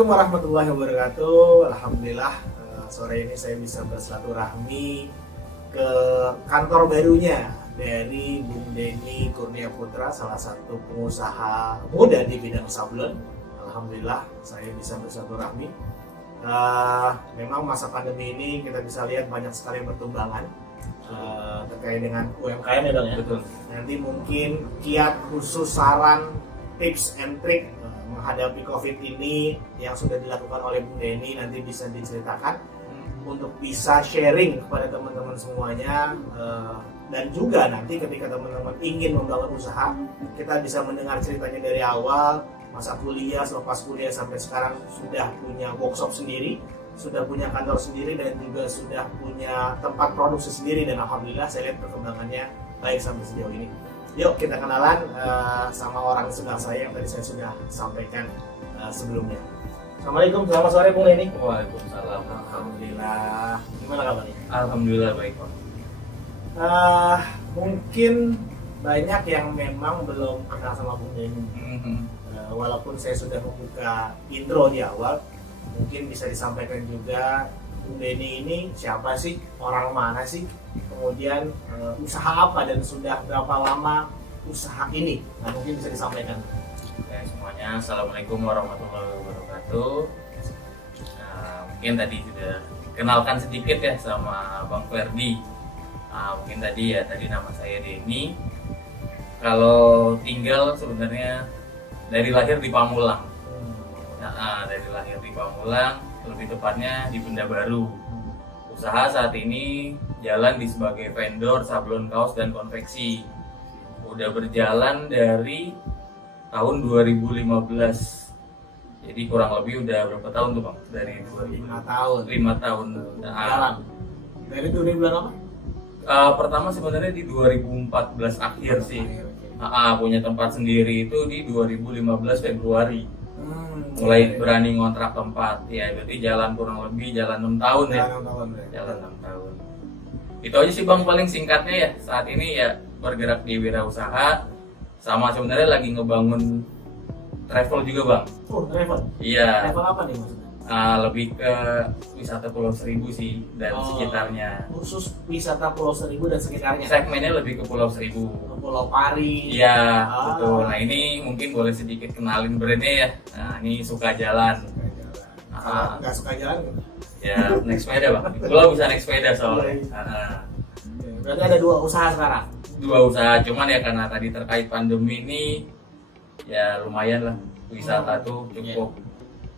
Assalamualaikum warahmatullahi wabarakatuh. Alhamdulillah sore ini saya bisa bersilaturahmi ke kantor barunya dari Bung Denny Kurnia Putra, salah satu pengusaha muda di bidang sablon. Alhamdulillah saya bisa bersilaturahmi. Memang masa pandemi ini kita bisa lihat banyak sekali pertumbangan terkait dengan UMKM ya dong ya. Betul. Nanti mungkin kiat khusus, saran, tips and trick menghadapi COVID ini yang sudah dilakukan oleh Bung Denny nanti bisa diceritakan untuk bisa sharing kepada teman-teman semuanya, dan juga nanti ketika teman-teman ingin membangun usaha kita bisa mendengar ceritanya dari awal masa kuliah, selepas kuliah sampai sekarang sudah punya workshop sendiri, sudah punya kantor sendiri, dan juga sudah punya tempat produksi sendiri, dan alhamdulillah saya lihat perkembangannya baik sampai sejauh ini. Yuk kita kenalan sama orang sebelah saya yang tadi saya sudah sampaikan sebelumnya. Assalamualaikum, selamat sore Bung Denny. Waalaikumsalam. Alhamdulillah. Gimana kabarnya? Alhamdulillah baik Pak. Mungkin banyak yang memang belum kenal sama Bung Denny. Walaupun saya sudah membuka intro di awal, mungkin bisa disampaikan juga Bung Denny ini siapa sih, orang mana sih, kemudian usaha apa dan sudah berapa lama usaha ini. Nah, mungkin bisa disampaikan. Oke, semuanya assalamualaikum warahmatullahi wabarakatuh. Mungkin tadi sudah kenalkan sedikit ya sama Bang Ferdi. Mungkin tadi nama saya Denny. Kalau tinggal sebenarnya dari lahir di Pamulang. Dari lahir di Pamulang, lebih tepatnya di Benda Baru. Usaha saat ini jalan di sebagai vendor sablon kaos dan konveksi. Udah berjalan dari tahun 2015. Jadi kurang lebih udah berapa tahun tuh Bang? Dari 5 tahun. 5 tahun. Jalan. Dari 2000 apa? Pertama sebenarnya di 2014 akhir sih. Punya tempat sendiri itu di 2015 Februari. Mulai berani ngontrak tempat. Ya berarti jalan kurang lebih jalan 6 tahun ya. Jalan 6 tahun. Itu aja sih Bang paling singkatnya ya. Saat ini ya bergerak di wirausaha, sama sebenarnya lagi ngebangun travel juga Bang. Travel? Iya. Travel apa nih maksudnya? Lebih ke wisata Pulau Seribu sih dan sekitarnya. Khusus wisata Pulau Seribu dan sekitarnya? Segmennya lebih ke Pulau Seribu. Pulau Pari. Iya, betul. Nah ini mungkin boleh sedikit kenalin brandnya ya. Nah ini Suka Jalan. Nggak suka jalan gitu? Ya naik sepeda Bang. Pulau bisa naik sepeda soalnya. Berarti ada 2 usaha sekarang? 2 usaha, cuman ya karena tadi terkait pandemi ini ya lumayan lah wisata tuh cukup.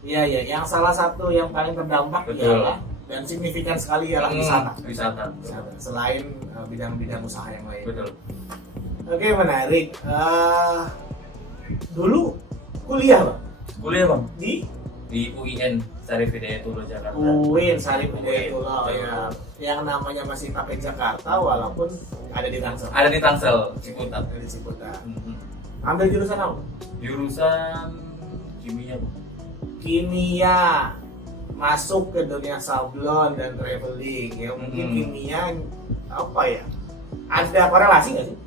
Iya, yang salah satu yang paling terdampak ialah dan signifikan sekali ialah wisata. Selain bidang-bidang usaha yang lain. Betul. Oke, menarik. Dulu kuliah Bang? Kuliah Bang Di UIN Syarif Hidayatullah Jakarta. UIN Syarif Hidayatullah ya. Yang namanya masih pakai Jakarta walaupun ada di Tangsel. Ada di Tangsel, Ciputat. Di Ciputat. Ambil jurusan apa? Jurusan kimia Bang. Kimia, masuk ke dunia sablon dan traveling ya. Mungkin kimia apa ya, ada korelasi nggak sih?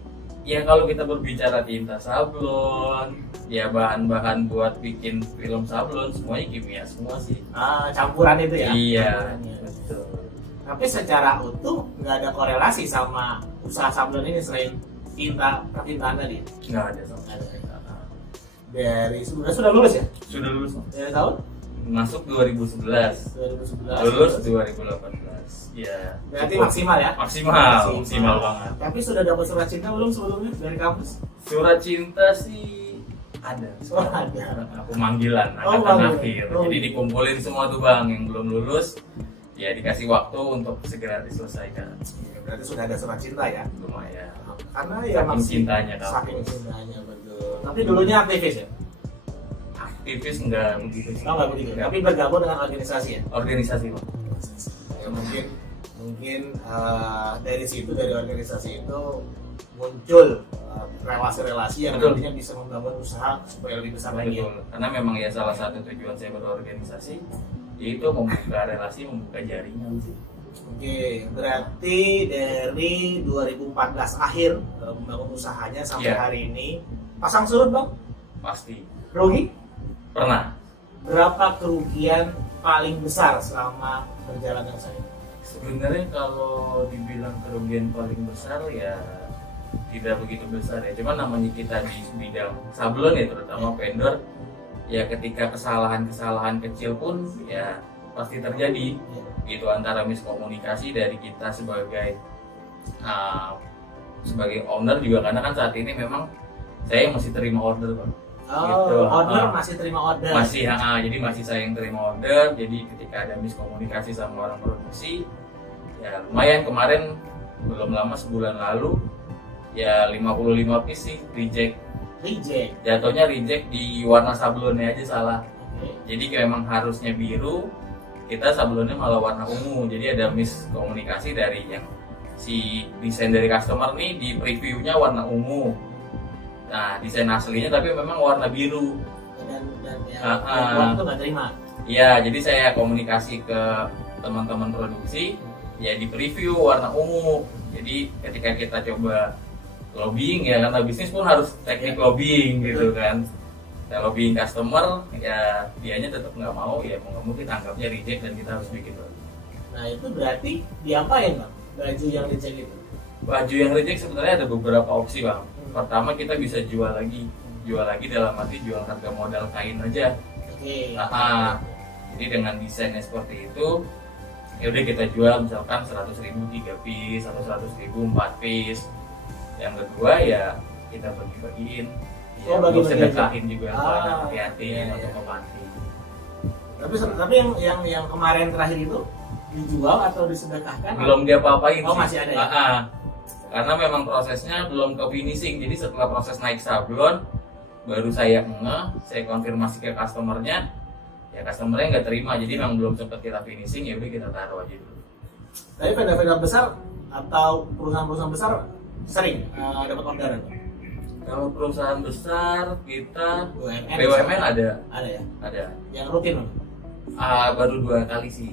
Ya kalau kita berbicara tinta sablon, ya bahan-bahan buat bikin film sablon semuanya kimia semua sih. Campuran itu ya? Iya, betul. Tapi secara utuh nggak ada korelasi sama usaha sablon ini selain pertintaan tadi? Nggak ada sama. Dari sudah lulus ya? Sudah lulus. Dari tahun? Masuk 2011. 2011. Lulus 2018. Ya. Berarti maksimal ya? Maksimal banget. Tapi sudah dapat surat cinta belum sebelumnya dari kampus? Surat cinta sih ada. Ada. Pemanggilan angkatan akhir. Jadi dikumpulin semua tuh Bang yang belum lulus. Ya dikasih waktu untuk segera diselesaikan. Berarti sudah ada surat cinta ya? Lumayan. Karena ya saking cintanya saking cintanya betul. Tapi dulunya aktivis ya? Aktivis enggak begitu. Enggak begitu. Tapi bergabung dengan organisasi ya? Organisasi Bang. Ya, mungkin dari situ, dari organisasi itu muncul relasi-relasi yang nantinya bisa membangun usaha supaya lebih besar lagi. Betul. Karena memang ya salah satu tujuan saya berorganisasi yaitu membuka relasi, membuka jaringan sih. Oke, berarti dari 2014 akhir membangun usahanya sampai hari ini pasang surut Bang? Pasti. Rugi? Pernah. berapa kerugian paling besar selama perjalanan saya? Sebenarnya kalau dibilang kerugian paling besar ya tidak begitu besar ya. Cuma namanya kita di bidang sablon ya, terutama vendor, ya ketika kesalahan-kesalahan kecil pun ya pasti terjadi gitu, antara miskomunikasi dari kita sebagai owner juga, karena kan saat ini memang saya yang masih terima order Bang. Gitu. Order masih terima order. Masih, jadi masih saya yang terima order. Jadi ketika ada miskomunikasi sama orang produksi, ya lumayan kemarin belum lama sebulan lalu ya 55 piece sih reject. Jatuhnya reject di warna sablonnya aja salah. Jadi memang harusnya biru, kita sablonnya malah warna ungu. Jadi ada miskomunikasi dari yang si desain dari customer nih, di previewnya warna ungu. Nah, desain aslinya tapi memang warna biru. Dan yang itu nggak terima. Iya, jadi saya komunikasi ke teman-teman produksi, ya di preview warna ungu. Jadi ketika kita coba lobbying, ya karena bisnis pun harus teknik lobbying gitu kan. Kita lobbying customer, ya dianya tetap nggak mau, ya mau nggak mau kita anggapnya reject dan kita harus bikin baru. Nah itu berarti diapain Bang? Baju yang reject itu? Baju yang reject sebenarnya ada beberapa opsi Bang. Pertama kita bisa jual lagi dalam arti jual harga modal kain aja. Jadi dengan desainnya seperti itu, ya udah kita jual misalkan 100.000 3 piece atau 100.000 4 piece. Yang kedua ya kita bagi-bagiin, ya, untuk sedekahin juga ke anak yatim atau ke panti. Tapi yang kemarin terakhir itu dijual atau disedekahkan? Belum dia apa-apain. Masih ada ya? Karena memang prosesnya belum ke finishing. Jadi setelah proses naik sablon, baru saya konfirmasi ke customernya, ya customernya nggak terima, jadi memang belum sempat kita finishing, ya udah kita taruh aja dulu. Tapi vendor-vendor besar atau perusahaan-perusahaan besar sering dapat orderan? Kalau perusahaan besar kita BUMN ada ya? Ada. Yang rutin baru 2 kali sih.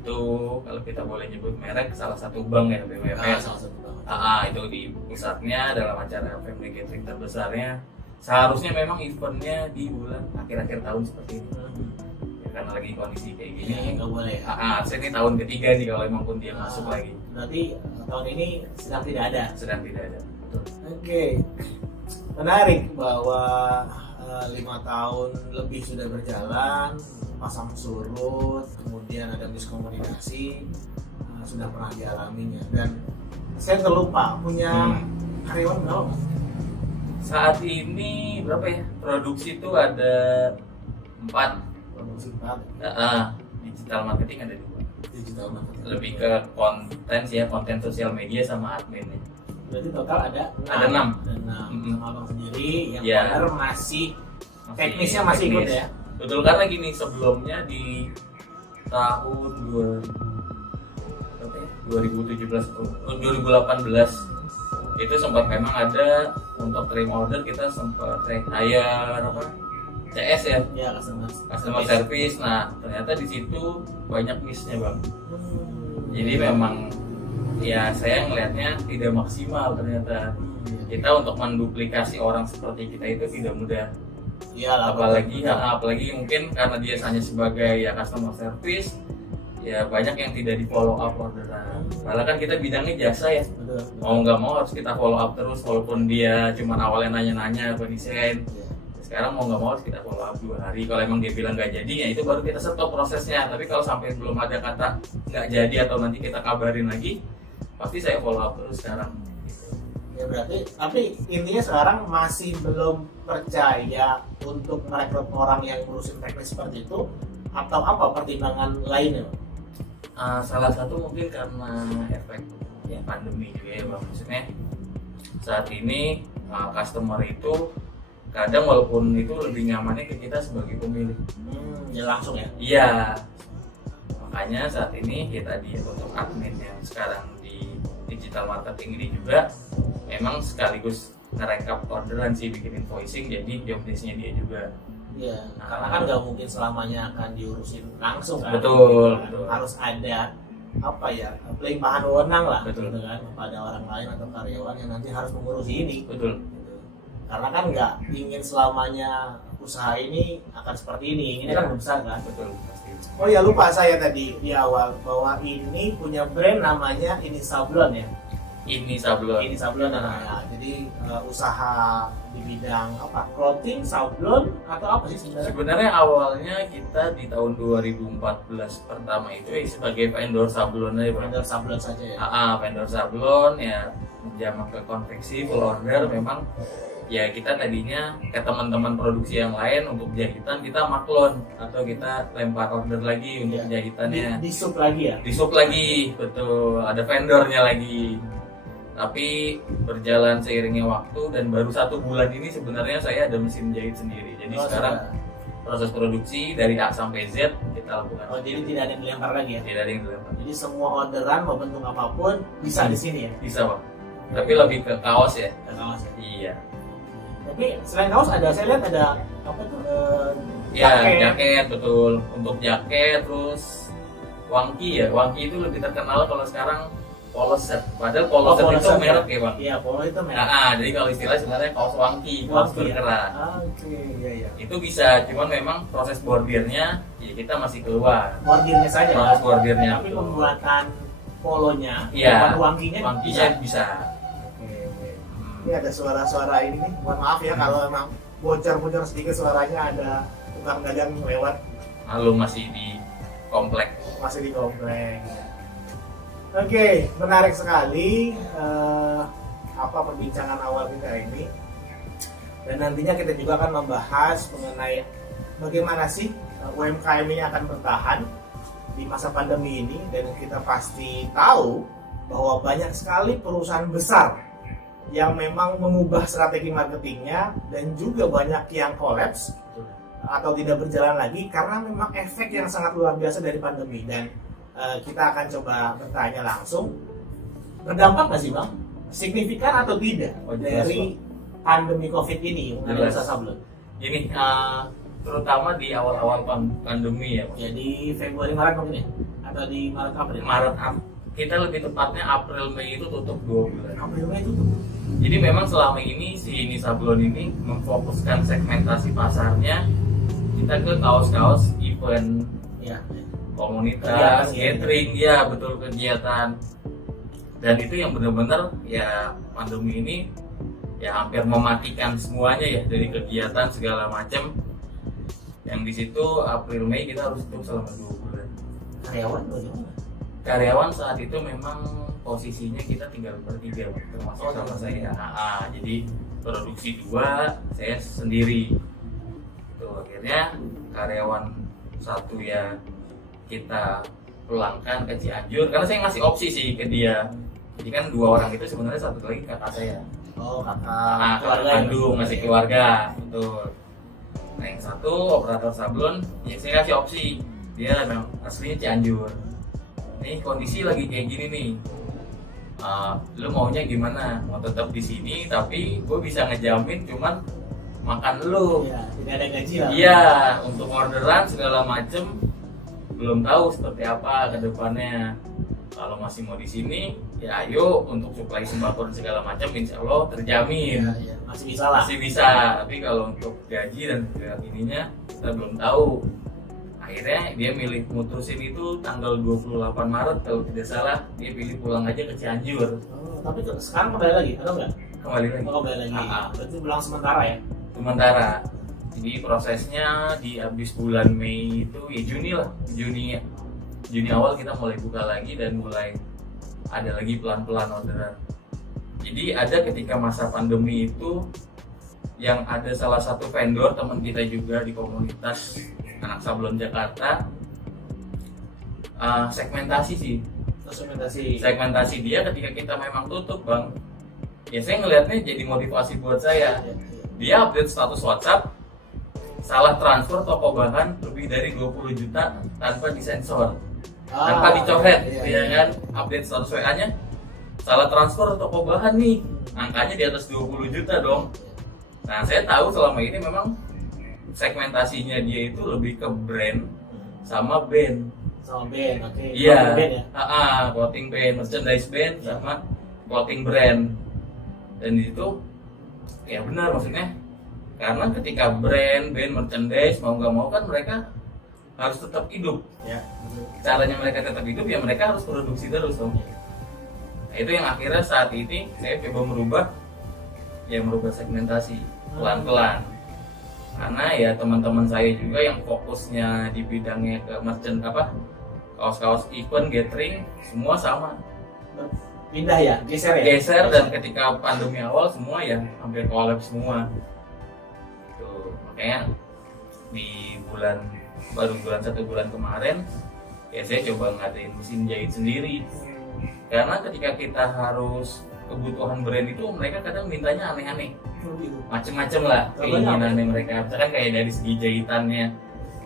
Itu kalau kita boleh nyebut merek, salah satu bank ya, BUMN. Itu di pusatnya dalam acara family gathering terbesarnya. Seharusnya memang eventnya di bulan akhir-akhir tahun seperti ini. Ya, karena lagi kondisi kayak gini. Nggak boleh. Ini tahun ketiga nih kalau emang pun dia masuk lagi. Berarti tahun ini sedang tidak ada. Betul. Oke. Menarik bahwa 5 tahun lebih sudah berjalan, pasang surut, kemudian ada miskomunikasi, sudah pernah dialaminya, dan saya terlupa punya karyawan berapa? Saat ini berapa ya? Produksi itu ada 4. Produksi 4. Digital marketing ada 2. Digital marketing. Lebih ke konten sih ya, konten sosial media sama adminnya. Berarti total ada 6. Ada 6. Sama abang sendiri, yang owner masih teknisnya masih ikut ya? Betul, karena gini, sebelumnya di tahun 2017 atau 2018 itu sempat memang ada untuk terima order, kita sempat hire CS ya, customer service. Nah ternyata di situ banyak miss-nya Bang. Jadi memang ya saya ngelihatnya tidak maksimal ternyata. Kita untuk menduplikasi orang seperti kita itu tidak mudah. Iyalah, apalagi mungkin karena dia hanya sebagai ya customer service, ya banyak yang tidak di follow up orderan. Padahal kan kita bidangnya jasa ya, mau nggak mau harus kita follow up terus, walaupun dia cuma awalnya nanya-nanya apa desain. Sekarang mau nggak mau harus kita follow up 2 hari. Kalau emang dia bilang nggak jadi, ya itu baru kita stop prosesnya. Tapi kalau sampai belum ada kata nggak jadi atau nanti kita kabarin lagi, pasti saya follow up terus sekarang. Ya berarti, tapi intinya sekarang masih belum percaya untuk merekrut orang yang ngurusin teknis seperti itu, atau apa pertimbangan lainnya? Salah satu mungkin karena efek ya pandemi juga ya Bang. Maksudnya saat ini customer itu kadang walaupun itu lebih nyamannya ke kita sebagai pemilik. Ya langsung ya? Iya. Makanya saat ini kita untuk admin yang sekarang di digital marketing ini juga memang sekaligus ngerekap orderan sih, bikin invoicing, jadi job desk-nya dia juga. Iya, karena kan nggak mungkin selamanya akan diurusin langsung kan. Betul. Harus ada apa ya, pelimpahan wewenang lah, betul. Gitu kan, kepada orang lain atau karyawan yang nanti harus mengurusi ini. Betul. Gitu. Karena kan nggak ingin selamanya usaha ini akan seperti ini kan belum besar kan. Betul, pasti. Oh ya, lupa saya tadi di awal bahwa ini punya brand namanya Ini Sablon ya. Ini Sablon. Ini Sablon namanya. Jadi usaha di bidang apa? Clothing, sablon atau apa sih sebenarnya? Sebenarnya awalnya kita di tahun 2014 pertama itu sebagai vendor sablon aja, Bang. Vendor sablon saja ya. Vendor sablon ya, menjamah ke konveksi full order. Memang ya kita tadinya ke teman-teman produksi yang lain untuk jahitan kita maklon atau kita lempar order lagi untuk jahitannya. Di sub lagi ya? Di sub lagi, betul. Ada vendornya lagi. Tapi berjalan seiringnya waktu dan baru 1 bulan ini sebenarnya saya ada mesin jahit sendiri. Jadi sekarang proses produksi dari A sampai Z kita lakukan. Oh, jadi tidak ada yang dilempar lagi ya? Tidak ada yang dilempar. Jadi semua orderan mau bentuk apapun bisa di sini ya? Bisa, Pak. Tapi lebih ke kaos ya. Ke kaos ya? Iya. Tapi selain kaos ada, saya lihat ada apa tuh? Jaket betul. Untuk jaket terus Wangki ya. Wangki itu lebih terkenal kalau sekarang Poloset. Padahal Poloset itu merek ya, Bang. Iya, Polo itu merek. Jadi kalau istilah sebenarnya kaos Wangki, kaos berkerak. Oke, iya. Itu bisa, cuman memang proses bordirnya ya kita masih keluar. Bordirnya saja. Proses bordirnya. Tapi pembuatan polonya, Wangkinya bisa. Ini ada suara-suara ini nih, mohon maaf ya kalau emang bocor-bocor sedikit suaranya, ada tukang dagang lewat. Lalu masih di komplek. Masih di komplek. Oke, menarik sekali perbincangan awal kita ini. Dan nantinya kita juga akan membahas mengenai bagaimana sih UMKM ini akan bertahan di masa pandemi ini. Dan kita pasti tahu bahwa banyak sekali perusahaan besar yang memang mengubah strategi marketingnya dan juga banyak yang kolaps atau tidak berjalan lagi karena memang efek yang sangat luar biasa dari pandemi. Dan kita akan coba bertanya langsung, berdampak nggak sih, Bang? Signifikan atau tidak dari pandemi COVID ini mengenai usaha sablon? Ini terutama di awal-awal pandemi ya. Jadi Februari Maret mungkin ya? Atau di Maret April? Maret kita lebih tepatnya April Mei itu tutup 2 bulan. April Mei tutup. Jadi memang selama ini si Ini Sablon ini memfokuskan segmentasi pasarnya kita ke kaos-kaos event ya, komunitas, catering, ya betul, kegiatan. Dan itu yang benar-benar ya pandemi ini ya hampir mematikan semuanya ya, dari kegiatan segala macam. Yang di situ April Mei kita harus tutup selama 2 bulan. Karyawan bagaimana? Karyawan saat itu memang posisinya kita tinggal bertiga, termasuk sama saya. Jadi produksi 2, saya sendiri. Tuh, akhirnya karyawan 1 ya kita pulangkan ke Cianjur karena saya ngasih opsi sih ke dia. Jadi kan 2 orang itu sebenarnya 1 lagi kakak saya. Oh, kakak keluarga kandung, masih keluarga. Betul. Nah, yang 1 operator sablon, ya saya kasih opsi. Dia memang aslinya Cianjur. Nih kondisi lagi kayak gini nih. Lu maunya gimana? Mau tetap di sini tapi gue bisa ngejamin cuman makan lu. Iya, tidak ada gaji lah. Iya, untuk orderan segala macem belum tahu seperti apa ke depannya. Kalau masih mau di sini, ya ayo untuk suplai sembako dan segala macam insya Allah terjamin. Iya, masih bisa lah. Masih bisa, tapi kalau untuk gaji dan ininya kita belum tahu. Akhirnya dia milih mutusin itu tanggal 28 Maret kalau tidak salah, dia pilih pulang aja ke Cianjur. Tapi sekarang kembali lagi, atau enggak? Kembali lagi. Kembali lagi. Berarti pulang sementara ya? Sementara. Jadi prosesnya di habis bulan Mei itu ya Juni awal kita mulai buka lagi dan mulai ada lagi pelan-pelan orderan. Jadi ada ketika masa pandemi itu yang ada salah satu vendor teman kita juga di komunitas anak sablon Jakarta, segmentasi sih. Segmentasi dia ketika kita memang tutup, Bang. Ya saya ngelihatnya jadi motivasi buat saya. Dia update status WhatsApp, salah transfer toko bahan lebih dari 20 juta tanpa disensor, tanpa dicoret, ya kan? Update status WA-nya, salah transfer toko bahan nih, angkanya di atas 20 juta dong. Nah, saya tahu selama ini memang segmentasinya dia itu lebih ke brand sama band. Oke. Iya. Clothing band, merchandise band sama clothing brand. Dan di situ ya benar, maksudnya Karena ketika brand merchandise mau nggak mau kan mereka harus tetap hidup. Ya. Caranya mereka tetap hidup ya mereka harus produksi terus dong. Nah, itu yang akhirnya saat ini saya coba merubah segmentasi pelan-pelan. Karena ya teman-teman saya juga yang fokusnya di bidangnya ke merchant kaos-kaos event gathering semua sama. Pindah ya, geser ya. Geser dan ketika pandemi awal semua ya hampir collab semua. Tuh, makanya di baru bulan 1 bulan kemarin ya saya coba ngadain mesin jahit sendiri. Karena ketika kita harus kebutuhan brand itu mereka kadang mintanya aneh-aneh. Macem-macem lah keinginannya mereka. Misalkan kayak dari segi jahitannya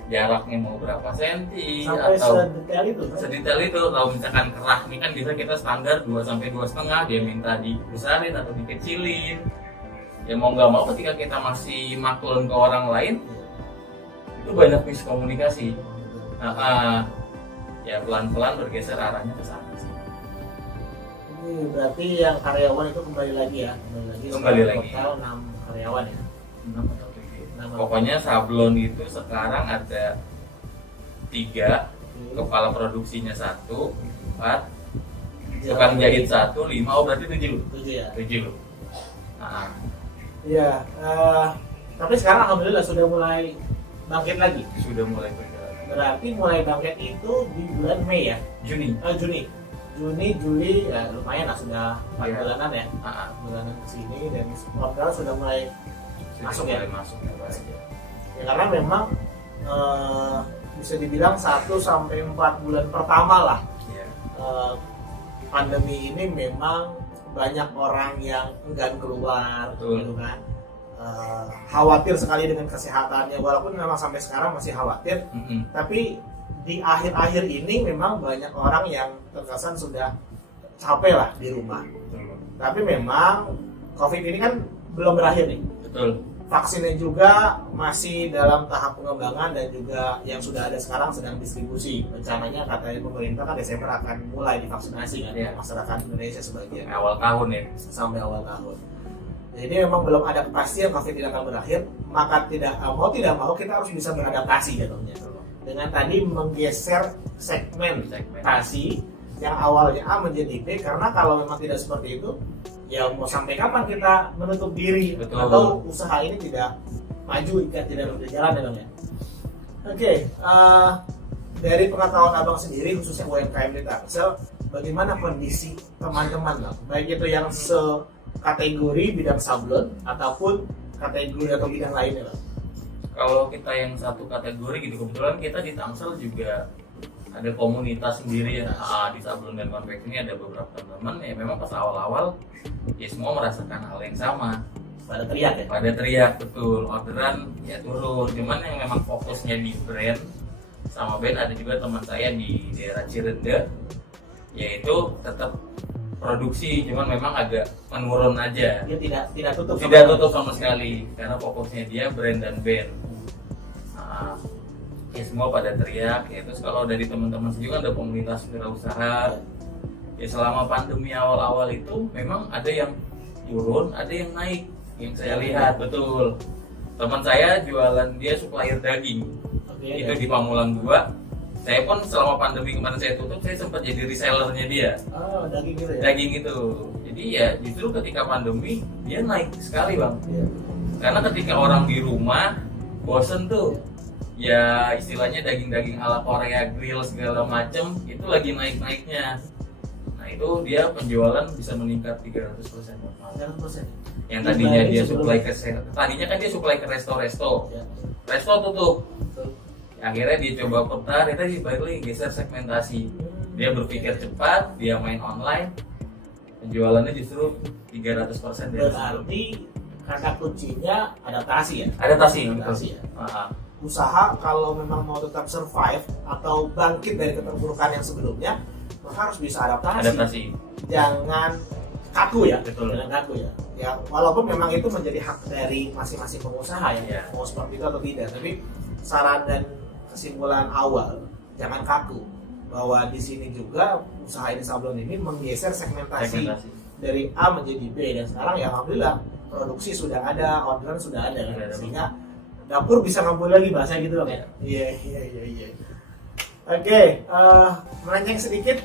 jaraknya mau berapa senti sampai atau sedetail itu. Kalau misalkan kerah ini kan bisa kita standar 2 sampai 2,5, dia minta dibesarin atau dikecilin. Ya mau nggak mau ketika kita masih maklun ke orang lain itu banyak miskomunikasi. Ya pelan-pelan bergeser arahnya ke sana sih. Ini berarti yang karyawan itu kembali lagi ya, kembali lagi. Total 6 karyawan ya. 6 atau 7. Pokoknya sablon itu sekarang ada 3, kepala produksinya 1, 4, tukang jahit 1, 5, berarti 7. 7 ya. 7. Nah. Iya, tapi sekarang alhamdulillah sudah mulai bangkit lagi. Sudah mulai bergerak. Berarti mulai bangkit itu di bulan Mei ya? Juni, Juli, ya lumayan lah sudah 4 bulanan ya. Bulanan kesini dan order sudah mulai masuk ya. Ya karena memang bisa dibilang 1 sampai 4 bulan pertama lah. Pandemi ini memang banyak orang yang enggan keluar, gitu kan. Khawatir sekali dengan kesehatannya, walaupun memang sampai sekarang masih khawatir. Tapi di akhir-akhir ini memang banyak orang yang terkesan sudah capek lah di rumah. Tapi memang COVID ini kan belum berakhir nih. Betul. Vaksinnya juga masih dalam tahap pengembangan dan juga yang sudah ada sekarang sedang distribusi. Rencananya katanya pemerintah kan Desember akan mulai divaksinasi kan masyarakat Indonesia sebagian. Awal tahun ya. Sampai awal tahun. Jadi memang belum ada kepastian COVID tidak akan berakhir, maka tidak mau kita harus bisa beradaptasi jatuhnya. Dengan tadi menggeser segmentasi yang awalnya A menjadi B, karena kalau memang tidak seperti itu ya mau sampai kapan kita menutup diri. Betul. Atau usaha ini tidak maju jika tidak berjalan ya Bang ya. Oke, dari pengetahuan Abang sendiri khususnya UMKM di Tangsel, bagaimana kondisi teman-teman Bang? Baik itu yang kategori bidang sablon ataupun kategori atau bidang lainnya Bang? Kalau kita yang satu kategori gitu, kebetulan kita di Tangsel juga ada komunitas sendiri ya. Di sablon dan konveksi ini ada beberapa teman-teman ya, memang pas awal-awal ya semua merasakan hal yang sama. Pada teriak ya? Pada teriak, betul. Orderan ya turun. Cuman yang memang fokusnya di brand sama band, ada juga teman saya di daerah Cirende, yaitu tetap produksi, cuman memang agak menurun aja. Dia tidak tutup sama sekali karena fokusnya dia brand dan band. Ya semua pada teriak ya. Terus kalau dari teman-teman juga ada komunitas wirausaha ya, selama pandemi awal-awal itu memang ada yang turun, ada yang naik yang saya lihat. Betul, teman saya jualan, dia supplier daging itu di Pamulang 2. Saya pun selama pandemi kemarin saya tutup, saya sempat jadi resellernya dia. Daging gitu ya? Daging itu. Jadi ya justru ketika pandemi dia naik sekali Bang. Karena ketika orang di rumah bosen tuh, ya istilahnya daging-daging ala Korea grill segala macem itu lagi naik-naiknya. Nah itu dia penjualan bisa meningkat 300%. 300%? Yang tadinya dia supply ke, tadinya kan dia supply ke resto-resto. Resto tutup. Akhirnya dia coba putar, itu tadi balik lagi geser segmentasi. Dia berpikir cepat, dia main online, penjualannya justru 300% dari berarti kata kuncinya adaptasi ya? Adaptasi ya? Usaha kalau memang mau tetap survive atau bangkit dari keterpurukan yang sebelumnya, maka harus bisa adaptasi. Jangan kaku ya? Betul. Jangan kaku ya? Ya walaupun memang itu menjadi hak dari masing-masing pengusaha ya, mau seperti itu atau tidak, tapi saran dan kesimpulan awal, jangan kaku bahwa di sini juga usaha ini sablon ini menggeser segmentasi dari A menjadi B, dan sekarang ya alhamdulillah produksi sudah ada, orderan sudah ada, sehingga dapur bisa ngumpul lagi bahasa gitu Bang. Iya. Oke, melenceng sedikit.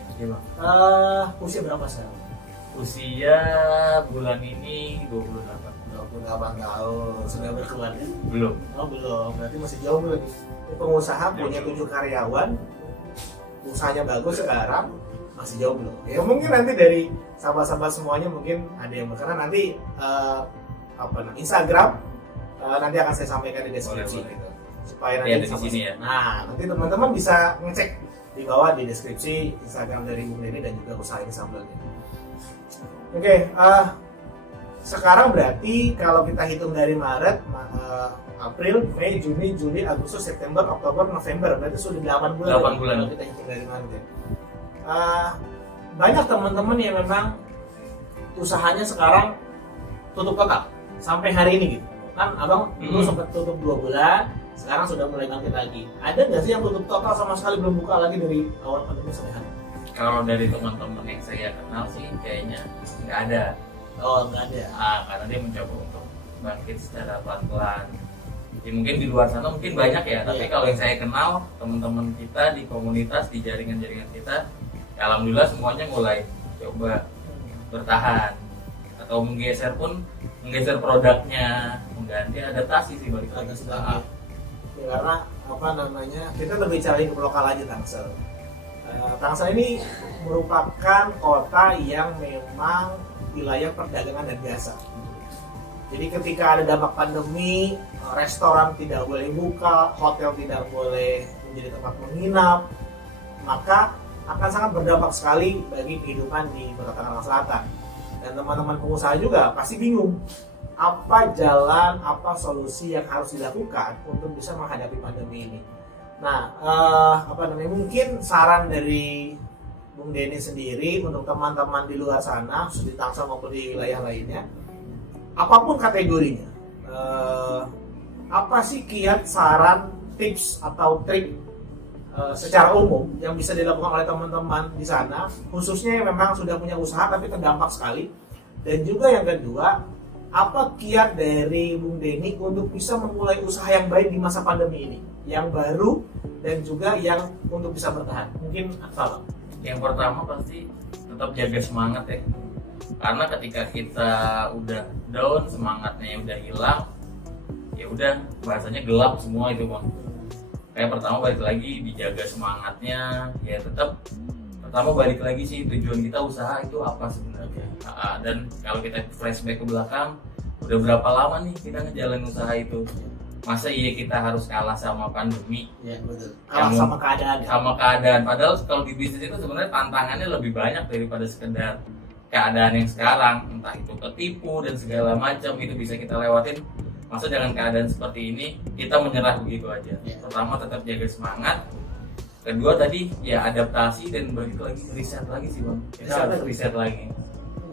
Usia berapa sekarang? Usia bulan ini 28 tahun. Sudah berkeluarga? Belum. Oh belum, berarti masih jauh lagi. Pengusaha punya 7 karyawan, usahanya bagus sekarang, masih jauh belum. Ya mungkin nanti dari sahabat-sahabat semuanya mungkin ada yang karena nanti Instagram nanti akan saya sampaikan di deskripsi. Supaya nanti di sini ya. Nah, nanti teman-teman bisa ngecek di bawah di deskripsi Instagram dari Bung Denny dan juga usaha ini sambalnya. Oke, sekarang berarti kalau kita hitung dari Maret, April, Mei, Juni, Juli, Agustus, September, Oktober, November, berarti sudah 8 bulan. 8 bulan. Kalau kita hitung dari Maret ya. Banyak teman-teman yang memang usahanya sekarang tutup total sampai hari ini gitu. Kan abang dulu sempat tutup 2 bulan, sekarang sudah mulai bangkit lagi. Ada nggak sih yang tutup total sama sekali belum buka lagi dari awal pandemi sampai hari? Kalau dari teman-teman yang saya kenal sih kayaknya nggak ada. Oh nggak ada. Karena dia mencoba untuk bangkit secara pelan-pelan. Jadi mungkin di luar sana mungkin banyak ya, tapi kalau yang saya kenal teman-teman kita di komunitas, di jaringan-jaringan kita, ya alhamdulillah semuanya mulai coba bertahan atau menggeser produknya, mengganti, adaptasi sih balik lagi. Ya, karena kita berbicara di lokal aja Tangsel. Tangsel ini merupakan kota yang memang wilayah perdagangan dan jasa. Jadi ketika ada dampak pandemi, restoran tidak boleh buka, hotel tidak boleh menjadi tempat menginap, maka akan sangat berdampak sekali bagi kehidupan di Kota Tangerang Selatan. Dan teman-teman pengusaha juga pasti bingung apa jalan, apa solusi yang harus dilakukan untuk bisa menghadapi pandemi ini. Nah, mungkin saran dari Bung Denny sendiri untuk teman-teman di luar sana, khusus di Tangsel maupun di wilayah lainnya, apapun kategorinya, apa sih kiat, saran, tips atau trik secara umum yang bisa dilakukan oleh teman-teman di sana, khususnya yang memang sudah punya usaha tapi terdampak sekali. Dan juga yang kedua, apa kiat dari Bung Denny untuk bisa memulai usaha yang baik di masa pandemi ini, yang baru dan juga yang untuk bisa bertahan? Mungkin apa? Yang pertama pasti tetap jaga semangat ya, karena ketika kita udah down, semangatnya udah hilang, ya udah bahasanya gelap semua itu Bang. Kayak pertama balik lagi dijaga semangatnya, ya tetap pertama balik lagi sih tujuan kita usaha itu apa sebenarnya. Dan kalau kita flashback ke belakang, udah berapa lama nih kita ngejalanin usaha itu? Masa iya kita harus kalah sama pandemi? Ya betul. Kalah sama keadaan. Sama keadaan. Padahal kalau di bisnis itu sebenarnya tantangannya lebih banyak daripada sekedar keadaan yang sekarang, entah itu ketipu dan segala macam itu bisa kita lewatin. Masa dengan keadaan seperti ini kita menyerah begitu aja. Pertama tetap jaga semangat. Kedua tadi ya adaptasi dan balik lagi riset lagi sih Bang. Kita harus riset lagi.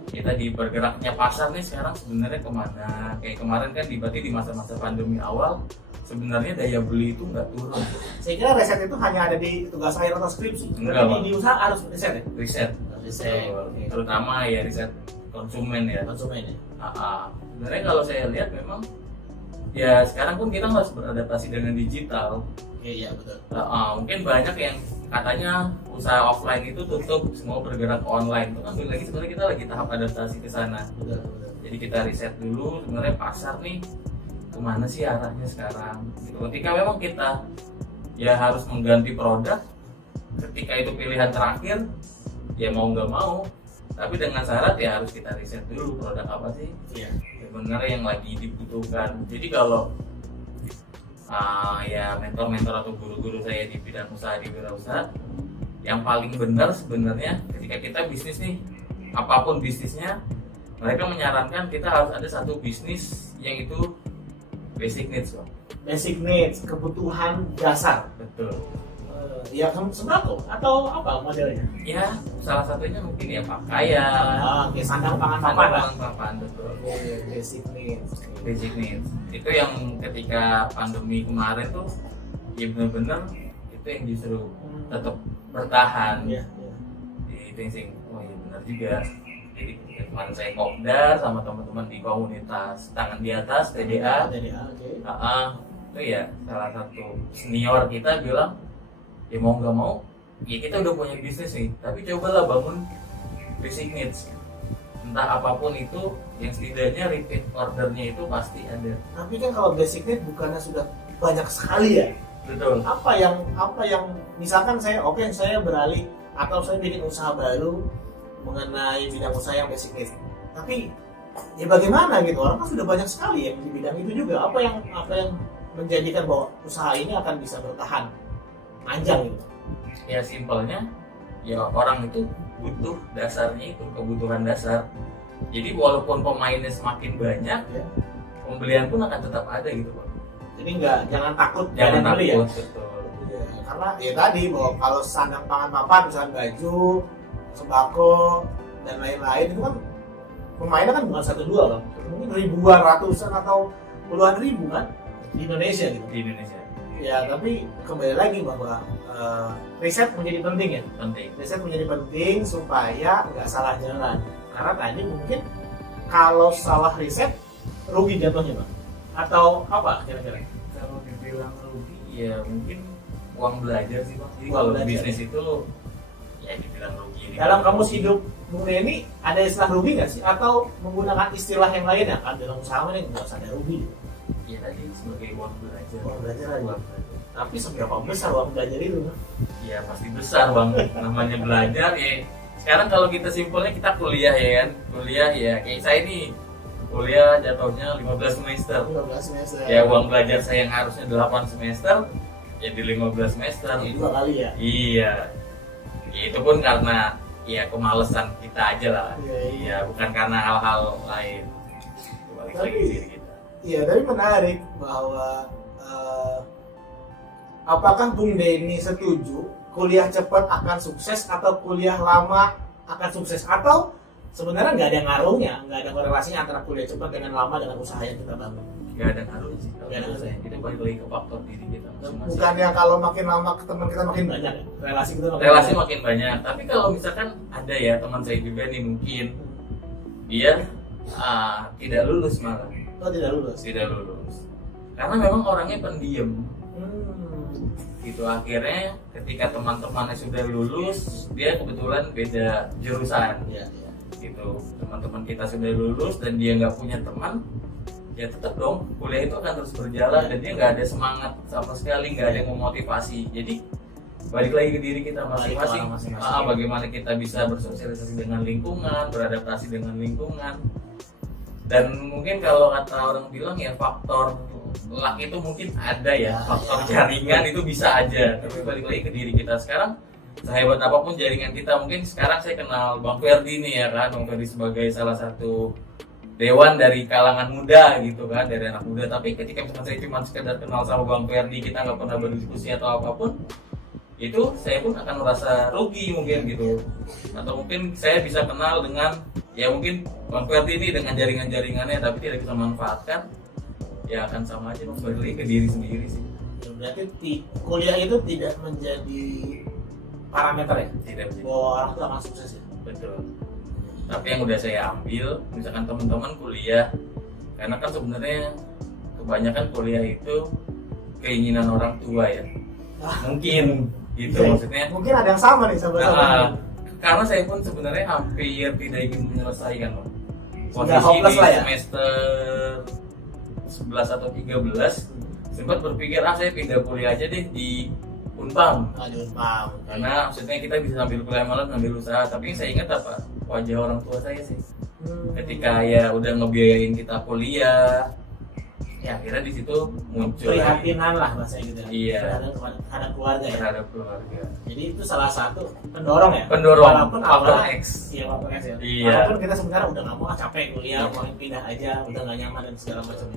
Kita di bergeraknya pasar nih sekarang sebenarnya kemana? Kayak kemarin kan berarti di masa-masa pandemi awal sebenarnya daya beli itu nggak turun. Saya kira riset itu hanya ada di tugas akhir atau skripsi. Tapi di usaha harus riset ya? Riset. Terutama ya riset konsumen ya. Konsumen ya. Sebenarnya kalau saya lihat memang ya sekarang pun kita harus beradaptasi dengan digital. Iya betul. Mungkin banyak yang katanya usaha offline itu tutup, semua bergerak online. Itu kan lagi sebenarnya kita lagi tahap adaptasi ke sana. Betul. Jadi kita riset dulu sebenarnya pasar nih kemana sih arahnya sekarang. Gitu. Ketika memang kita ya harus mengganti produk, ketika itu pilihan terakhir, ya mau nggak mau. Tapi dengan syarat ya harus kita riset dulu produk apa sih sebenarnya yang lagi dibutuhkan. Jadi kalau ya mentor-mentor atau guru-guru saya di bidang usaha di wirausaha, yang paling benar sebenarnya ketika kita bisnis nih, apapun bisnisnya, mereka menyarankan kita harus ada satu bisnis yang itu basic needs Bang. Basic needs, kebutuhan dasar. Betul. Ya sembako atau apa modelnya? Ya salah satunya mungkin ya pakaian. Sandang pangan papan. Betul. Basic needs. Basic needs. Itu yang ketika pandemi kemarin tuh ya benar-benar itu yang justru tetap bertahan. Di thinking, oh iya benar juga. Jadi teman saya kopdar sama teman-teman di komunitas tangan di atas TDA. Oke. Itu ya salah satu senior kita bilang, ya mau nggak mau, ya kita udah punya bisnis nih, tapi cobalah bangun basic needs. Entah apapun itu, yang setidaknya repeat ordernya itu pasti ada. Tapi kan kalau basic need bukannya sudah banyak sekali ya? Betul. Apa yang misalkan saya beralih atau saya bikin usaha baru mengenai bidang usaha yang basic need. Tapi ya bagaimana gitu, orang kan sudah banyak sekali yang di bidang itu juga. Apa yang menjadikan bahwa usaha ini akan bisa bertahan panjang gitu? Ya simpelnya, ya orang itu butuh dasarnya itu, kebutuhan dasar. Jadi walaupun pemainnya semakin banyak, ya, pembelian pun akan tetap ada gitu Pak. Jadi jangan takut beli ya. Betul. Ya, karena ya tadi bahwa kalau sandang pangan papan, misalnya baju, sembako dan lain-lain itu kan pemainnya kan bukan 1-2 Bang. Mungkin ribuan, ratusan atau puluhan ribu kan di Indonesia gitu. Di Indonesia. Ya, tapi kembali lagi bahwa riset menjadi penting ya. Penting. Riset menjadi penting supaya nggak salah jalan. Karena tadi mungkin kalau salah riset rugi jatuhnya Bang. Atau apa kira-kira? Kalau dibilang rugi ya mungkin uang belajar sih Bang. Jadi Uang kalau belajar. bisnis itu ya dibilang rugi. Dalam kamus hidup Bung Denny ada istilah rugi nggak sih? Atau menggunakan istilah yang lain ya? Kan dalam usaha ini nggak usah ada rugi. Ya tadi sebagai uang belajar. Uang belajar aja. Uang belajar. Tapi seberapa besar uang belajar itu? Ya pasti besar Bang. Namanya belajar ya. Sekarang kalau kita simpelnya kita kuliah ya kan. Kuliah ya kayak saya nih. Kuliah jatuhnya 15 semester. 15 semester. Ya uang belajar saya yang harusnya 8 semester jadi 15 semester. Ya, 2 kali ya. Iya. Ya, itu pun karena ya kemalasan kita aja lah. Iya. Bukan karena hal-hal lain. Balik lagi ke diri kita. Iya, tapi menarik bahwa apakah Bung Denny setuju kuliah cepat akan sukses atau kuliah lama akan sukses, atau sebenarnya nggak ada ngaruhnya, nggak ada korelasinya antara kuliah cepat dengan lama dengan usaha yang kita bangun? Nggak ada ngaruhnya sih. Nggak ada ngaruhnya. Itu balik lagi ke faktor diri kita masing-masing. Bukannya kalau makin lama teman kita makin banyak ya? Relasi kita Makin banyak. Tapi kalau misalkan ada ya teman saya juga nih mungkin dia tidak lulus malah. Oh, tidak lulus. Tidak lulus. Karena memang orangnya pendiam. Gitu akhirnya ketika teman-temannya sudah lulus, dia kebetulan beda jurusan. Ya. Gitu. Teman-teman kita sudah lulus dan dia nggak punya teman, ya tetap dong kuliah itu akan terus berjalan dan dia nggak ada semangat sama sekali, nggak ada yang memotivasi. Jadi balik lagi ke diri kita masing-masing. Bagaimana kita bisa bersosialisasi dengan lingkungan, beradaptasi dengan lingkungan. Dan mungkin kalau kata orang bilang ya faktor luck itu mungkin ada ya, faktor jaringan itu bisa aja. Tapi balik lagi ke diri kita sekarang. Sehebat apapun jaringan kita, mungkin sekarang saya kenal Bang Ferdi nih ya kan, Bang Ferdi sebagai salah satu dewan dari kalangan muda gitu kan, dari anak muda. Tapi ketika misalkan saya cuma sekedar kenal sama Bang Ferdi, kita nggak pernah berdiskusi atau apapun, itu saya pun akan merasa rugi mungkin gitu. Atau mungkin saya bisa kenal dengan ya mungkin Bang Ferdi ini dengan jaringan-jaringannya tapi tidak bisa manfaatkan, ya akan sama aja balik lagi ke diri sendiri sih. Berarti kuliah itu tidak menjadi parameter ya? Tidak menjadi. Bahwa orang itu akan sukses ya? Betul. Tapi yang udah saya ambil, misalkan teman-teman kuliah, karena kan sebenarnya kebanyakan kuliah itu keinginan orang tua ya. Mungkin gitu ya, maksudnya. Mungkin ada yang sama nih sama karena saya pun sebenarnya hampir tidak ingin menyelesaikan Bang. Sudah Posisi di lah ya? semester 11 atau 13 sempat berpikir saya pindah kuliah aja deh di Unpam. Karena maksudnya kita bisa sambil kuliah malam sambil usaha. Tapi saya ingat apa? Wajah orang tua saya sih. Ketika ya udah ngebiayain kita kuliah, ya akhirnya di situ muncul prihatinan lah bahasa gitu ya. Iya. Terhadap keluarga ya. Terhadap keluarga. Jadi itu salah satu pendorong ya. Pendorong. Walaupun faktor awalnya X. Iya, faktor X ya. Iya. Walaupun kita sebenarnya udah nggak mau capek kuliah, mau pindah aja, udah nggak nyaman dan segala macam.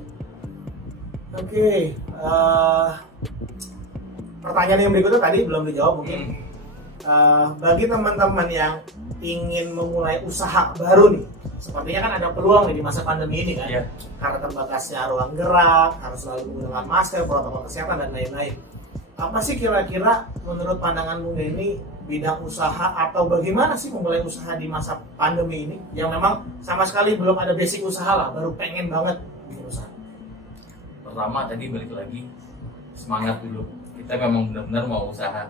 Oke. Pertanyaan yang berikutnya tadi belum dijawab mungkin. Bagi teman-teman yang ingin memulai usaha baru nih, sepertinya kan ada peluang nih di masa pandemi ini kan, Iya. karena terbatasnya ruang gerak, harus selalu menggunakan masker, protokol kesehatan dan lain-lain. Apa sih kira-kira menurut pandangan Bung Denny bidang usaha atau bagaimana sih memulai usaha di masa pandemi ini yang memang sama sekali belum ada basic usaha lah, baru pengen banget bikin usaha? Pertama tadi balik lagi semangat dulu, kita memang benar-benar mau usaha.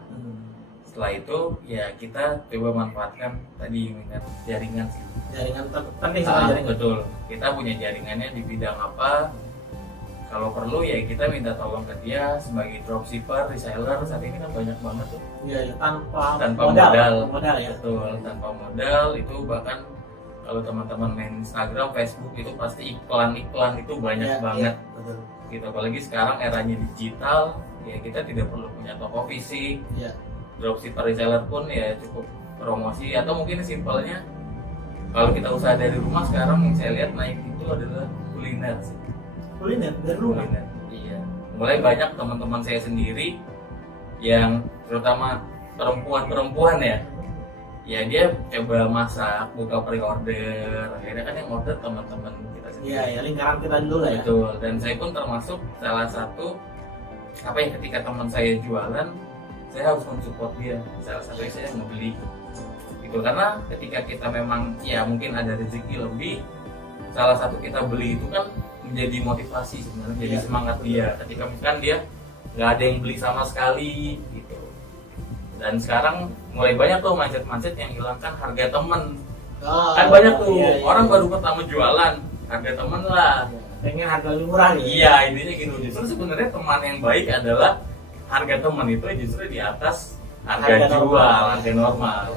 Setelah itu ya kita coba manfaatkan tadi minat jaringan sih. Jaringan penting sama jaringan. Betul, kita punya jaringannya di bidang apa, kalau perlu ya kita minta tolong ke dia sebagai dropshipper, reseller. Saat ini kan banyak banget tuh. Iya, tanpa modal ya. Betul, tanpa modal. Itu bahkan kalau teman-teman main Instagram, Facebook itu pasti iklan itu banyak banget. Ya, betul. Gitu, apalagi sekarang eranya digital, ya kita tidak perlu punya toko fisik. Ya. Dropshipper, reseller pun ya cukup promosi, atau mungkin simpelnya kalau kita usaha dari rumah sekarang yang saya lihat naik itu adalah kuliner sih. Kuliner dari rumah. Iya. Mulai banyak teman-teman saya sendiri yang terutama perempuan ya. Ya dia coba masak, buka pre-order. Akhirnya kan yang order teman-teman kita sendiri. Iya, ya lingkaran kita dulu lah ya. Betul. Dan saya pun termasuk salah satu ketika teman saya jualan, saya harus mensupport dia. Salah satunya saya mau beli. Gitu, karena ketika kita memang ya mungkin ada rezeki lebih, salah satu kita beli itu kan menjadi motivasi sebenarnya, jadi semangat dia. Ketika misalkan dia nggak ada yang beli sama sekali gitu. Dan sekarang mulai banyak tuh mindset yang hilangkan harga temen. Kan banyak tuh orang baru pertama jualan, harga temen lah. Pengen harga lebih murah nih. Iya, intinya gitu. Justru sebenarnya teman yang baik adalah harga temen itu justru di atas harga jual, harga normal.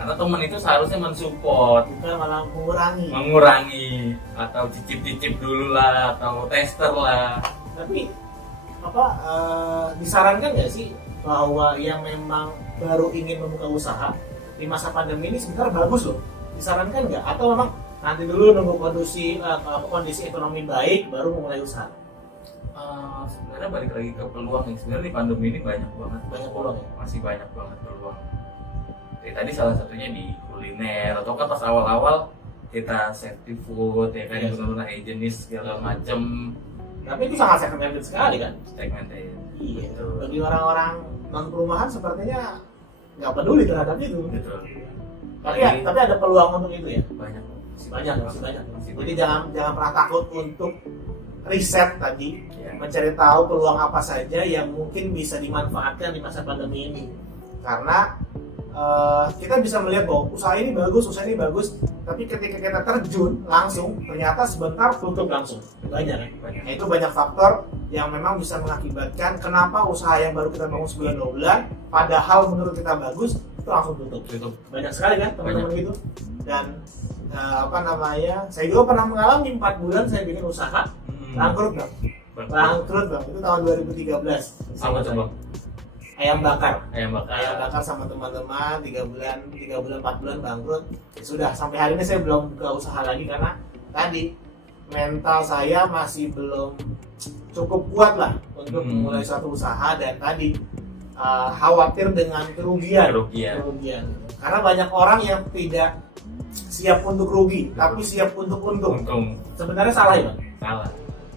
Karena teman itu seharusnya mensupport, bukan malah mengurangi atau cicip-cicip dulu lah, atau tester lah. Tapi disarankan nggak sih bahwa yang memang baru ingin membuka usaha di masa pandemi ini sebenarnya bagus loh? Disarankan nggak? Atau memang nanti dulu nunggu kondisi ekonomi baik baru memulai usaha? Sebenarnya balik lagi ke peluang nih. Sebenarnya di pandemi ini banyak peluang ya? Masih banyak banget peluang. Tadi salah satunya di kuliner, atau kan pas awal-awal kita safety food ya kan, benar-benar higienis segala macem. Tapi itu sangat segmented sekali kan? Segmented. Iya. Bagi orang-orang non perumahan sepertinya nggak peduli terhadap itu. Betul. Tapi ada peluang untuk itu ya? Banyak. Masih banyak. Jadi jangan pernah takut untuk riset tadi, mencari tahu peluang apa saja yang mungkin bisa dimanfaatkan di masa pandemi ini. Karena kita bisa melihat bahwa usaha ini bagus, tapi ketika kita terjun langsung, ternyata sebentar tutup langsung. Banyak. Nah, itu banyak faktor yang memang bisa mengakibatkan kenapa usaha yang baru kita bangun sebulan 2 bulan, padahal menurut kita bagus, itu langsung tutup. Banyak sekali kan teman-teman gitu. Dan saya juga pernah mengalami 4 bulan saya bikin usaha, bangkrut bang. Itu tahun 2013. Sama coba. Ayam bakar sama teman-teman 3 bulan 4 bulan bangkrut. Ya sudah, sampai hari ini saya belum buka usaha lagi karena tadi mental saya masih belum cukup kuat lah untuk memulai suatu usaha, dan tadi khawatir dengan kerugian. Karena banyak orang yang tidak siap untuk rugi tapi siap untuk untung. Sebenarnya salah ya Bang? Salah.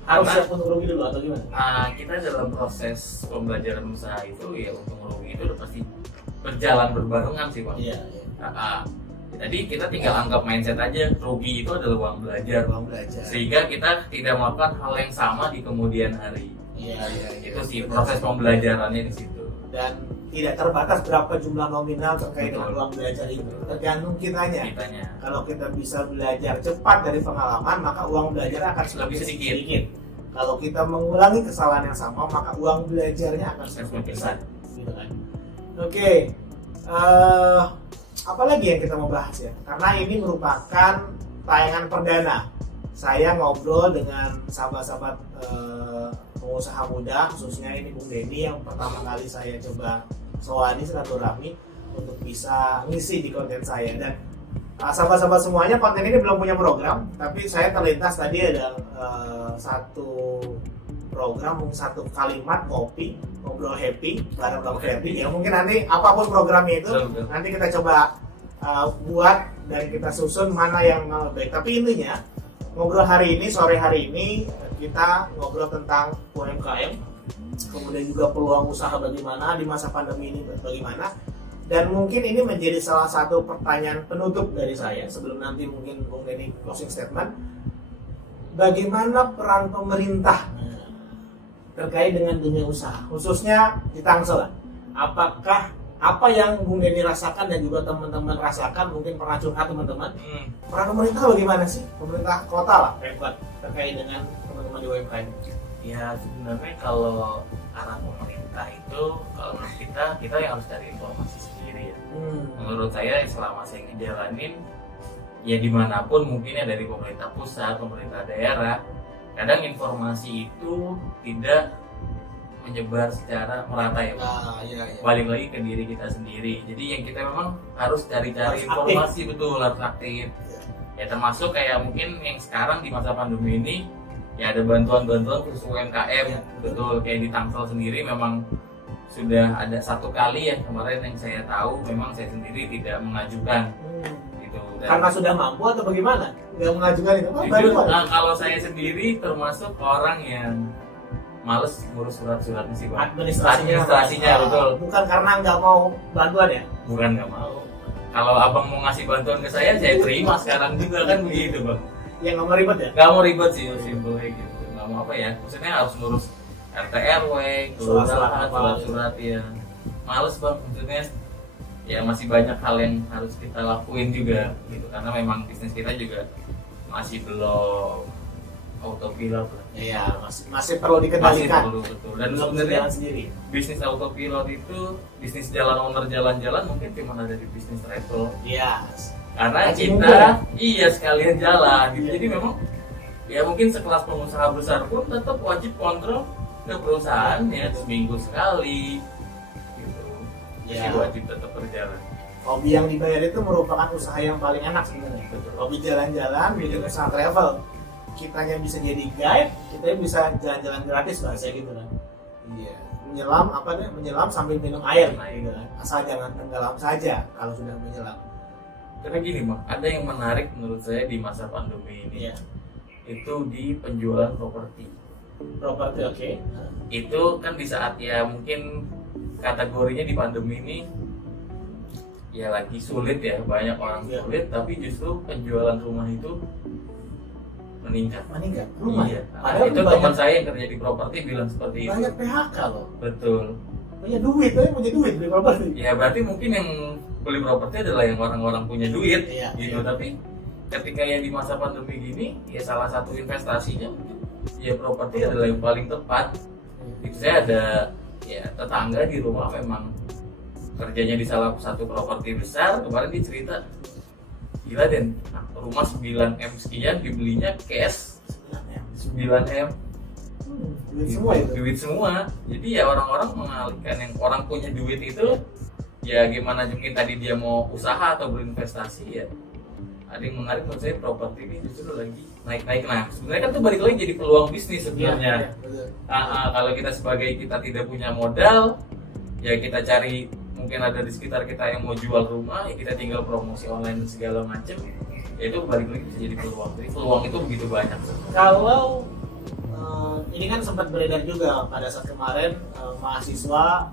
Harus siap untuk rugi dulu atau gimana? Kita dalam proses pembelajaran usaha itu ya untung rugi itu udah pasti berjalan berbarengan sih Bang. Iya. Tadi kita tinggal anggap mindset aja, rugi itu adalah uang belajar. Sehingga kita tidak melakukan hal yang sama di kemudian hari. Iya. Itu sih proses pembelajarannya di situ. Dan tidak terbatas berapa jumlah nominal terkait dengan uang belajar itu, tergantung kitanya. Kalau kita bisa belajar cepat dari pengalaman, maka uang belajar akan lebih sedikit. Kalau kita mengulangi kesalahan yang sama, maka uang belajarnya akan semakin besar. Gitu kan? Oke. Apa lagi yang kita mau bahas ya? Karena ini merupakan tayangan perdana. Saya ngobrol dengan sahabat-sahabat pengusaha muda, khususnya ini Bung Denny yang pertama kali saya coba soani silaturahmi untuk bisa ngisi di konten saya. Dan sahabat-sahabat semuanya, konten ini belum punya program, tapi saya terlintas tadi ada satu program, satu kalimat ngobrol happy bareng Bang Ferdi. Ya mungkin nanti apapun programnya itu nanti kita coba buat dan kita susun mana yang baik. Tapi intinya ngobrol hari ini, sore hari ini kita ngobrol tentang UMKM, kemudian juga peluang usaha bagaimana di masa pandemi ini bagaimana. Dan mungkin ini menjadi salah satu pertanyaan penutup dari saya sebelum nanti mungkin Bung Denny closing statement. Bagaimana peran pemerintah terkait dengan dunia usaha, khususnya di Tangsel? Apakah apa yang Bung Denny rasakan dan juga teman-teman rasakan, mungkin pernah curhat teman-teman, peran pemerintah bagaimana sih? Pemerintah kota lah, Pemkot, terkait dengan teman-teman di UMKM. Ya sebenarnya kalau arah pemerintah itu, kalau menurut kita yang harus cari informasi sendiri ya. Menurut saya selama saya ngejalanin, ya dimanapun mungkin ya dari pemerintah pusat, pemerintah daerah, kadang informasi itu tidak menyebar secara merata ya. Iya. Balik lagi ke diri kita sendiri. Jadi yang kita memang harus cari-cari informasi, betul, harus aktif. Ya termasuk kayak mungkin yang sekarang di masa pandemi ini, ya ada bantuan-bantuan khusus UMKM, betul, kayak di Tangsel sendiri memang sudah ada satu kali ya kemarin yang saya tahu, memang saya sendiri tidak mengajukan. Karena sudah mampu atau bagaimana? Nggak mengajukan itu? Nah, kalau saya sendiri termasuk orang yang males ngurus surat-suratnya sih, Bang. Administrasinya betul. Bukan karena nggak mau bantuan ya? Bukan nggak mau. Kalau abang mau ngasih bantuan ke saya terima sekarang juga kan begitu, Bang. Ya nggak mau ribet ya? Nggak mau ribet sih, simpel kayak gitu. Nggak mau apa ya? Maksudnya harus ngurus RT RW, surat-surat ya. Males, Bang, maksudnya. Ya masih banyak hal yang harus kita lakuin juga gitu, karena memang bisnis kita juga masih belum autopilot lah. Iya, masih perlu dikendalikan. Masih perlu, betul. Dan sebenarnya bisnis autopilot itu, bisnis jalan owner jalan-jalan mungkin cuma ada di bisnis travel. Iya. Karena kita sekalian jalan gitu. Jadi memang ya mungkin sekelas pengusaha besar pun tetap wajib kontrol ke perusahaan ya seminggu sekali. Jadi wajib tetap berjalan. Hobi yang dibayar itu merupakan usaha yang paling enak sebenarnya. Hobi jalan-jalan, bikin usaha travel. Kitanya bisa jadi guide, kita bisa jalan-jalan gratis bahasa gitu kan. Iya. Menyelam sambil minum air, gitu kan. Asal jangan tenggelam saja kalau sudah menyelam. Karena gini, Bang, ada yang menarik menurut saya di masa pandemi ini. Itu di penjualan properti. Oke. Itu kan di saat ya mungkin kategorinya di pandemi ini ya lagi sulit ya, banyak orang sulit, tapi justru penjualan rumah itu meningkat. Rumah ya. Nah, itu teman saya yang kerja di properti bilang seperti itu. Banyak PHK loh. Betul. Punya duit beli properti. Ya berarti mungkin yang beli properti adalah yang orang-orang punya duit, gitu. Tapi ketika yang di masa pandemi gini, ya salah satu investasinya mungkin ya properti adalah yang paling tepat. Itu saya ada ya tetangga di rumah memang kerjanya di salah satu properti besar, kemarin dia cerita, gila Den, rumah 9M sekian dibelinya cash 9M. Duit semua. Jadi ya orang-orang mengalihkan yang orang punya duit itu ya gimana mungkin tadi dia mau usaha atau berinvestasi ya. Ada yang menarik menurut saya, properti ini justru lagi naik-naik. Nah sebenarnya kan itu balik lagi jadi peluang bisnis sebenarnya. Kalau kita tidak punya modal, ya kita cari, mungkin ada di sekitar kita yang mau jual rumah, ya kita tinggal promosi online dan segala macam. Ya itu balik lagi bisa jadi peluang. Jadi peluang itu begitu banyak. Kalau ini kan sempat beredar juga pada saat kemarin mahasiswa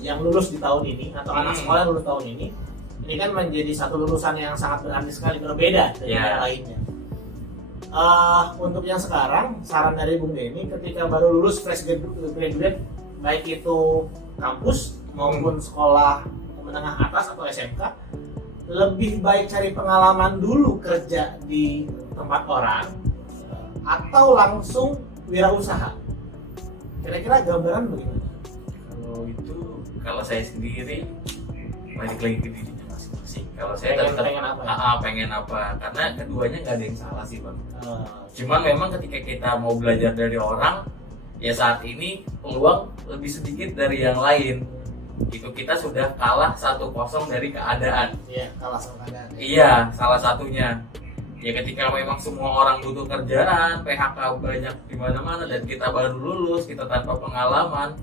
yang lulus di tahun ini atau anak sekolah yang lulus tahun ini kan menjadi satu lulusan yang sangat berarti sekali, berbeda dari yang lainnya. Untuk yang sekarang, saran dari Bung Denny ketika baru lulus fresh graduate, baik itu kampus maupun sekolah menengah atas atau SMK, lebih baik cari pengalaman dulu kerja di tempat orang atau langsung wirausaha. Kira-kira gambaran bagaimana? Kalau saya sendiri balik lagi ke dirinya masing-masing. Kalau saya pengen apa? Karena keduanya nggak ada yang salah sih, Bang. Cuman memang ketika kita mau belajar dari orang, ya saat ini peluang lebih sedikit dari yang lain. Itu kita sudah kalah 1-0 dari keadaan. Iya, kalah sama keadaan. Iya, salah satunya. Ya ketika memang semua orang butuh kerjaan, PHK banyak di mana-mana dan kita baru lulus, kita tanpa pengalaman.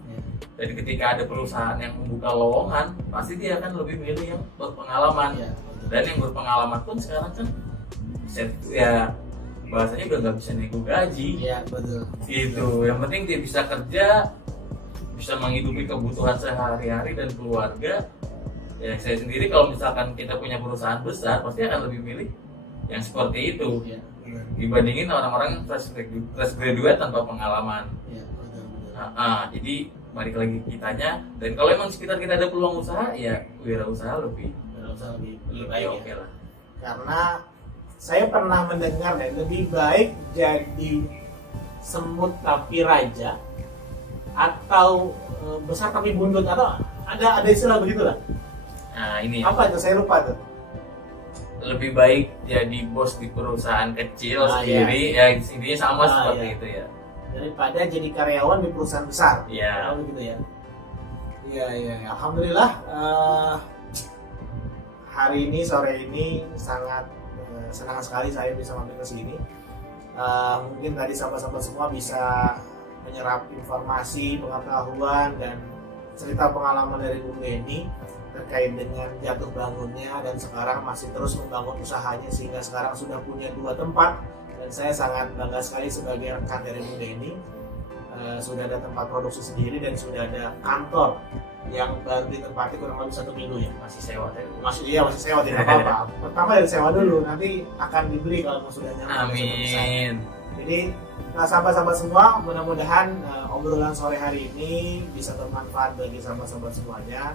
Dan ketika ada perusahaan yang membuka lowongan, pasti dia akan lebih milih yang berpengalaman. Dan yang berpengalaman pun sekarang kan ya bahasanya udah nggak bisa nego gaji. Iya, betul. Gitu. Yang penting dia bisa kerja, bisa menghidupi kebutuhan sehari-hari dan keluarga, Ya saya sendiri kalau misalkan kita punya perusahaan besar pasti akan lebih milih yang seperti itu Iya, benar. dibandingin orang-orang fresh graduate tanpa pengalaman. Iya, benar. Jadi balik lagi kitanya, dan kalau emang sekitar kita ada peluang usaha ya wirausaha lebih Lebih baik oke ya. lah. Karena saya pernah mendengar lebih baik jadi semut tapi raja atau besar tapi buntut, atau ada istilah begitu lah. Nah ini Apa itu? Saya lupa tuh. lebih baik jadi bos di perusahaan kecil sendiri, ya intinya sama seperti itu ya, daripada jadi karyawan di perusahaan besar. Iya. Begitu ya. Iya. Alhamdulillah hari ini, sore ini sangat senang sekali saya bisa mampir ke sini. Mungkin tadi sahabat-sahabat semua bisa menyerap informasi, pengetahuan, dan cerita pengalaman dari Bung Denny terkait dengan jatuh bangunnya dan sekarang masih terus membangun usahanya sehingga sekarang sudah punya 2 tempat, dan saya sangat bangga sekali sebagai rekan dari Bung Denny. Sudah ada tempat produksi sendiri dan sudah ada kantor yang baru ditempati kurang lebih 1 minggu ya. masih sewa tadi. Masih sewa, tidak apa-apa. Pertama dari sewa dulu, nanti akan dibeli kalau sudah nyaman. Amin. Jadi sahabat-sahabat semua, mudah-mudahan obrolan sore hari ini bisa bermanfaat bagi sahabat-sahabat semuanya.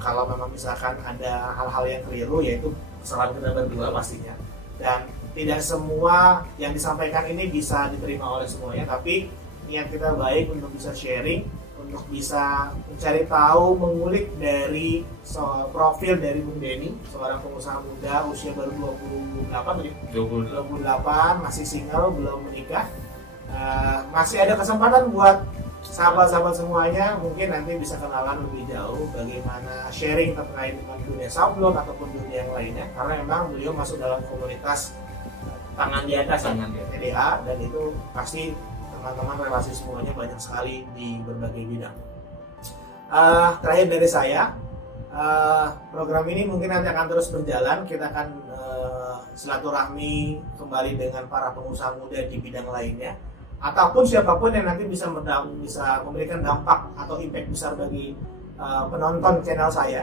Kalau memang misalkan ada hal-hal yang keliru, yaitu kesalahan kita berdua pastinya, dan tidak semua yang disampaikan ini bisa diterima oleh semuanya, tapi niat kita baik untuk bisa sharing, untuk bisa mencari tahu, mengulik dari profil dari Bung Denny, seorang pengusaha muda usia baru 28, masih single, belum menikah. Masih ada kesempatan buat sahabat-sahabat semuanya mungkin nanti bisa kenalan lebih jauh bagaimana sharing terkait dengan dunia sablon ataupun dunia yang lainnya, karena memang beliau masuk dalam komunitas tangan di atas TDA, dan itu pasti teman-teman relasi semuanya banyak sekali di berbagai bidang. Terakhir dari saya, program ini mungkin nanti akan terus berjalan. Kita akan silaturahmi kembali dengan para pengusaha muda di bidang lainnya, ataupun siapapun yang nanti bisa memberikan dampak atau impact besar bagi penonton channel saya.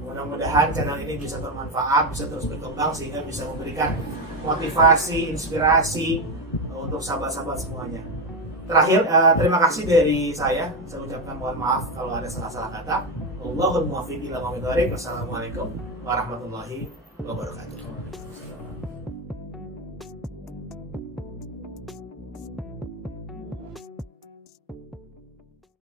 Mudah-mudahan channel ini bisa bermanfaat, bisa terus berkembang sehingga bisa memberikan motivasi, inspirasi untuk sahabat-sahabat semuanya. Terakhir, terima kasih dari saya ucapkan mohon maaf kalau ada salah-salah kata. Wallahul muwaffiq ila aqwamit thoriq. Wassalamualaikum warahmatullahi wabarakatuh.